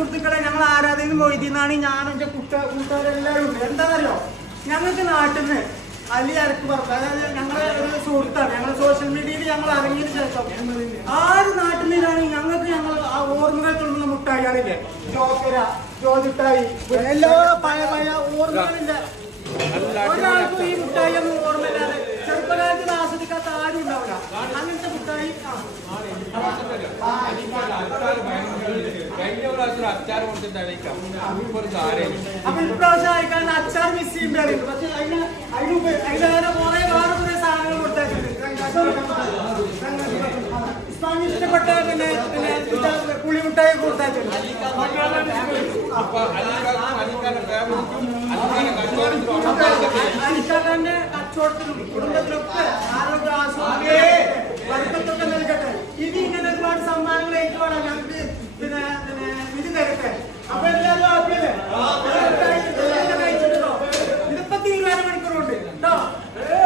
സുഹൃത്തുക്കളെ, ഞങ്ങൾ ആരാധന മൊയ്തീന്നാണ്. ഞാനും എൻ്റെ കൂട്ടുകാരെല്ലാവരും ഉണ്ട്. എന്താണെന്നറിയോ, ഞങ്ങൾക്ക് നാട്ടിൽ നിന്ന് അലി അരക്ക് പറഞ്ഞു, അതായത് ഞങ്ങളെ ഒരു സുഹൃത്താണ്. ഞങ്ങൾ സോഷ്യൽ മീഡിയയിൽ ഞങ്ങൾ ഇറങ്ങിയതിന് ശേഷം ആറ് നാട്ടിലാണ് ഞങ്ങൾക്ക് ആ ഓർമ്മകൾ കൊണ്ടുള്ള മുട്ടായികളില്ലേ, ജോക്കര, ജോതിട്ടായി, എല്ലാ പഴയ ഓർമ്മകളില്ല. ഒരാൾക്കും ഈ മുട്ടായി ഒന്നും ഓർമ്മയില്ലാതെ ചെറുപ്പകാലത്തിൽ ആസ്വദിക്കാത്ത ആരും ഉണ്ടാവില്ല. അങ്ങനത്തെ മുട്ടായി അപ്പൊ ഇപ്രാവശ്യം അയക്കാൻ അച്ചാർ മിസ് ചെയ്യുമ്പോഴും, പക്ഷെ അതിലേറെ കുറെ വേറെ കുറെ സാധനങ്ങൾ കൊടുത്തേക്കുണ്ട്. ഇസ്ലാമിന് ഇഷ്ടപ്പെട്ട പിന്നെ പുളിമുട്ടായി കൊടുത്തേക്കുണ്ട്. അലിക്കാക്കാന്റെ കച്ചവടത്തിലും കുടുംബത്തിലൊക്കെ ആരോഗ്യ വർക്കത്തൊക്കെ